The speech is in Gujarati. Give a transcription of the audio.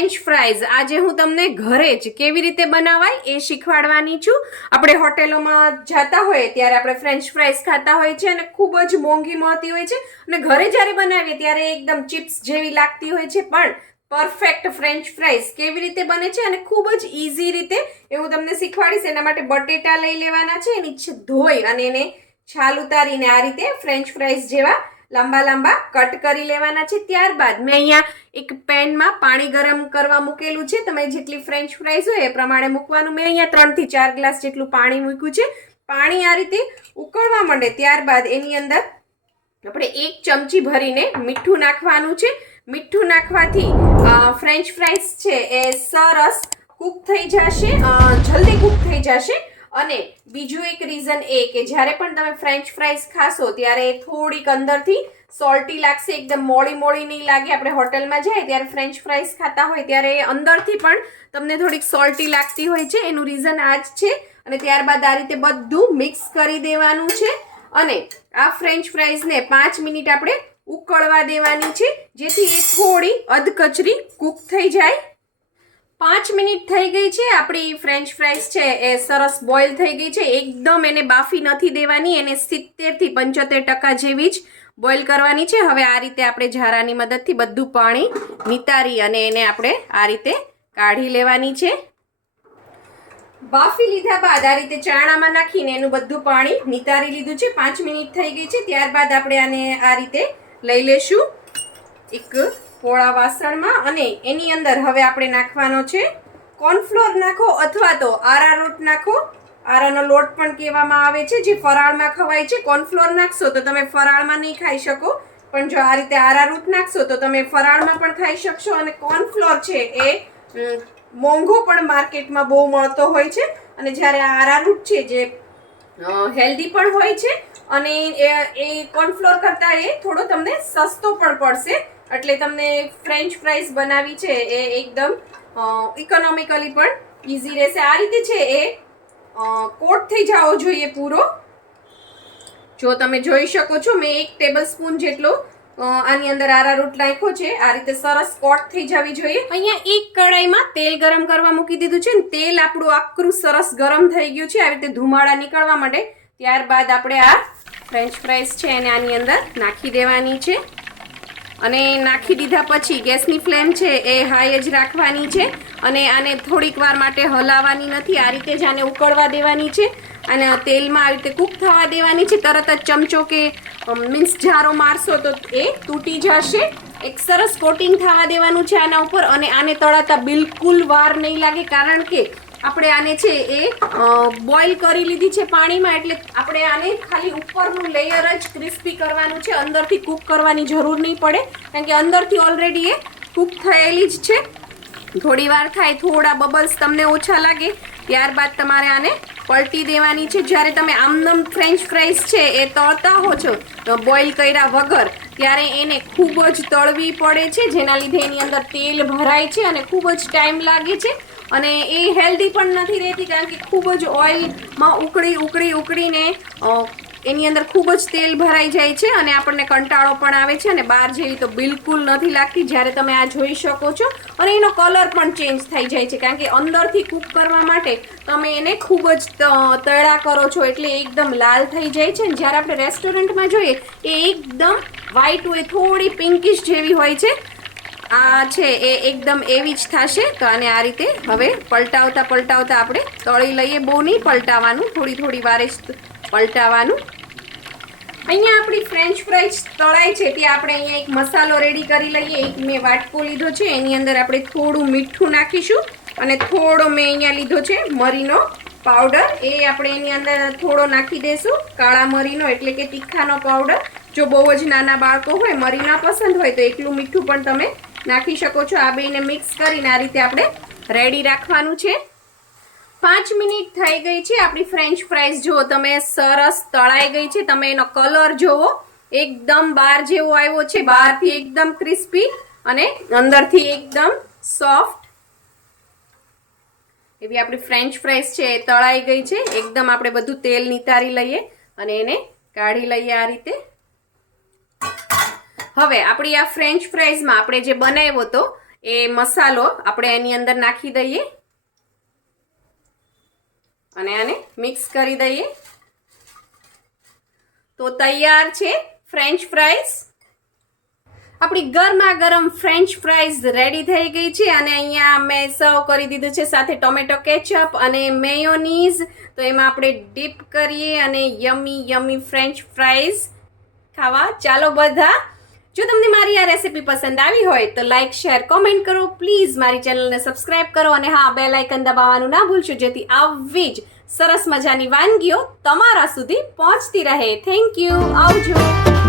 ફ્રેન્ચ ફ્રાઈઝ આજે હું તમને ઘરે જ કેવી રીતે બનાવાય એ શીખવાડવાની છું. આપણે હોટેલોમાં જતા હોઈએ ત્યારે આપણે ફ્રેન્ચ ફ્રાઈઝ ખાતા હોય છે અને ખૂબ જ મોંઘી મળતી હોય છે. અને ઘરે જ્યારે બનાવીએ ત્યારે એકદમ ચિપ્સ જેવી લાગતી હોય છે. પણ પરફેક્ટ ફ્રેન્ચ ફ્રાઈઝ કેવી રીતે બને છે અને ખૂબ જ ઇઝી રીતે એ હું તમને શીખવાડીશ. એના માટે બટેટા લઈ લેવાના છે, એની ધોઈ અને એને છાલ ઉતારીને આ રીતે ફ્રેન્ચ ફ્રાઈઝ જેવા લાંબા લાંબા કટ કરી લેવાના છે ત્યારબાદ મેં અહીંયા એક પેનમાં પાણી ગરમ કરવા મૂકેલું છે. તમે જેટલી ફ્રેન્ચ ફ્રાઈઝ હોય એ પ્રમાણે મૂકવાનું. મેં અહીંયા ત્રણથી ચાર ગ્લાસ જેટલું પાણી મૂક્યું છે. પાણી આ રીતે ઉકળવા માંડે. ત્યારબાદ એની અંદર આપણે એક ચમચી ભરીને મીઠું નાખવાનું છે. મીઠું નાખવાથી ફ્રેન્ચ ફ્રાઈઝ છે એ સરસ કૂક થઈ જશે. જલ્દી કૂક થઈ જશે. અને બીજું એક રીઝન એ કે જ્યારે પણ તમે ફ્રેન્ચ ફ્રાઈઝ ખાશો, ત્યારે થોડીક અંદરથી સોલ્ટી લાગશે, એકદમ મોળી મોળી નહીં લાગે. આપણે હોટલમાં જાય ત્યારે ફ્રેન્ચ ફ્રાઈઝ ખાતા હોય, ત્યારે અંદરથી પણ તમને થોડીક સોલ્ટી લાગતી હોય છે. એનું રીઝન આ જ છે. અને ત્યારબાદ આ રીતે બધું મિક્સ કરી દેવાનું છે. અને આ ફ્રેન્ચ ફ્રાઈઝને પાંચ મિનિટ આપણે ઉકળવા દેવાની છે, જેથી એ થોડી અધકચરી કૂક થઈ જાય. પાંચ મિનિટ થઈ ગઈ છે. આપણી ફ્રેન્ચ ફ્રાઈસ છે એ સરસ બોઇલ થઈ ગઈ છે. એકદમ એને બાફી નથી દેવાની, એને સિત્તેરથી પંચોતેર ટકા જેવી જ બોઇલ કરવાની છે. હવે આ રીતે આપણે ઝારાની મદદથી બધું પાણી નિતારી અને એને આપણે આ રીતે કાઢી લેવાની છે. બાફી લીધા બાદ આ રીતે ચાણામાં નાખીને એનું બધું પાણી નિતારી લીધું છે. પાંચ મિનિટ થઈ ગઈ છે. ત્યારબાદ આપણે આને આ રીતે લઈ લેશું. એક પોળા વાસણમાં અને એની અંદર હવે આપણે નાખવાનો છે કોર્નફ્લોર નાખો અથવા તો આરારોટ નાખો. આરાનો લોટ પણ કહેવામાં આવે છે, જે ફરાળમાં ખવાય છે. કોર્નફ્લોર નાખશો તો તમે ફરાળમાં નહીં ખાઈ શકો. પણ જો આ રીતે આરારૂટ નાખશો તો તમે ફરાળમાં પણ ખાઈ શકશો અને કોર્નફ્લોર છે એ મોંઘો પણ માર્કેટમાં બહુ મળતો હોય છે. અને જ્યારે આ આરારૂટ છે જે હેલ્ધી પણ હોય છે અને એ- એ કોર્નફ્લોર કરતાં એ થોડો તમને સસ્તો પણ પડશે. એટલે તમને ફ્રેન્ચ ફ્રાઈઝ બનાવી છે એ એકદમ ઇકોનોમિકલી પણ ઇઝી રહેશે. આ રીતે છે એ કોટ થઈ જવો જોઈએ પૂરો. જો તમે જોઈ શકો છો, મેં એક ટેબલ સ્પૂન જેટલો આની અંદર આરારૂટ નાખ્યો છે. આ રીતે સરસ કોટ થઈ જવી જોઈએ. અહીંયા એક કડાઈમાં તેલ ગરમ કરવા મૂકી દીધું છે ને તેલ આપણું આકરું સરસ ગરમ થઈ ગયું છે. આવી રીતે ધુમાડા નીકળવા માટે ત્યારબાદ આપણે આ ફ્રેન્ચ ફ્રાઈઝ છે એને આની અંદર નાખી દેવાની છે. અને નાખી દીધા પછી ગેસની ફ્લેમ છે એ હાઈ જ રાખવાની છે અને આને થોડીક વાર માટે હલાવવાની નથી. આ રીતે જ આને ઉકળવા દેવાની છે અને તેલમાં આવી રીતે કૂક થવા દેવાની છે. તરત જ ચમચો કે મીન્સ જારો મારશો તો એ તૂટી જશે. એક સરસ કોટિંગ થવા દેવાનું છે આના ઉપર અને આને તળાતા બિલકુલ વાર નહીં લાગે કારણ કે આપણે આને છે એ બોઇલ કરી લીધી છે પાણીમાં એટલે આપણે આને ખાલી ઉપરનું લેયર જ ક્રિસ્પી કરવાનું છે. અંદરથી કૂક કરવાની જરૂર નહીં પડે, કારણ કે અંદરથી ઓલરેડી એ કૂક થયેલી જ છે. થોડી વાર થાય, થોડા બબલ્સ તમને ઓછા લાગે, ત્યારબાદ તમારે આને પલટી દેવાની છે. જ્યારે તમે આમનમ ફ્રેન્ચ ફ્રાઈઝ છે એ તળતા હો છો બોઇલ કર્યા વગર ત્યારે એને ખૂબ જ તળવી પડે છે, જેના લીધે એની અંદર તેલ ભરાય છે અને ખૂબ જ ટાઈમ લાગે છે. અને એ હેલ્ધી પણ નથી રહેતી કારણ કે ખૂબ જ ઓઇલમાં ઉકળી ઉકળી, ઉકળીને એની અંદર ખૂબ જ તેલ ભરાઈ જાય છે અને આપણને કંટાળો પણ આવે છે અને બહાર જેવી તો બિલકુલ નથી લાગતી જ્યારે તમે આ જોઈ શકો છો. અને એનો કલર પણ ચેન્જ થઈ જાય છે કારણ કે અંદરથી કૂક કરવા માટે તમે એને ખૂબ જ તળા કરો છો એટલે એકદમ લાલ થઈ જાય છે અને જ્યારે આપણે રેસ્ટોરન્ટમાં જોઈએ, એ એકદમ વ્હાઈટ હોય, થોડી પિંકિશ જેવી હોય છે. આ છે એ એકદમ એવી જ થશે. તો આને આ રીતે હવે પલટાવતા પલટાવતા આપણે તળી લઈએ બહુ નહીં પલટાવવાનું થોડી થોડી વારે પલટાવવાનું અહીંયા આપણી ફ્રેન્ચ ફ્રાઈઝ તળાય છે ત્યાં આપણે અહીંયા એક મસાલો રેડી કરી લઈએ. એક મેં વાટકો લીધો છે, એની અંદર આપણે થોડું મીઠું નાખીશું. અને થોડો મેં અહીંયા લીધો છે મરીનો પાવડર એ આપણે એની અંદર થોડો નાખી દઈશું કાળા મરીનો એટલે કે તીખાનો પાવડર જો બહુ જ નાના બાળકો હોય, મરી ના પસંદ હોય તો એકલું મીઠું પણ તમે નાખી શકો છો. આ બેને મિક્સ કરીને આ રીતે આપણે રેડી રાખવાનું છે. પાંચ મિનિટ થઈ ગઈ છે. આપણી ફ્રેન્ચ ફ્રાઈઝ જુઓ, તમે સરસ તળાઈ ગઈ છે. તમે એનો કલર જુઓ એકદમ બહાર જેવો આવ્યો છે. બહારથી એકદમ ક્રિસ્પી અને અંદરથી એકદમ સોફ્ટ એવી આપણી ફ્રેન્ચ ફ્રાઈઝ છે, એ તળાઈ ગઈ છે. એકદમ આપણે બધું તેલ નિતારી લઈએ અને એને કાઢી લઈએ આ રીતે. હવે આપણી આ ફ્રેન્ચ ફ્રાઈઝમાં આપણે જે બનાવ્યો હતો, એ મસાલો આપણે એની અંદર નાખી દઈએ. અને આને મિક્સ કરી દઈએ. તો તૈયાર છે ફ્રેન્ચ ફ્રાઈઝ આપણી ગરમા ગરમ ફ્રેન્ચ ફ્રાઈઝ રેડી થઈ ગઈ છે અને અહીંયા મેં સર્વ કરી દીધું છે સાથે ટોમેટો કેચઅપ અને મેયોનીઝ તો એમાં આપણે ડીપ કરીએ અને યમી યમી ફ્રેન્ચ ફ્રાઈઝ ખાવા. ચાલો બધા જો તમને મારી આ રેસિપી પસંદ આવી હોય તો લાઇક શેર કોમેન્ટ કરો. પ્લીઝ મારી ચેનલને સબસ્ક્રાઇબ કરો અને હા બે લાઇકન દબાવવાનું ના ભૂલશો, જેથી આવી જ સરસ મજાની વાનગીઓ તમારા સુધી પહોંચતી રહે. થેન્ક યુ આવજો.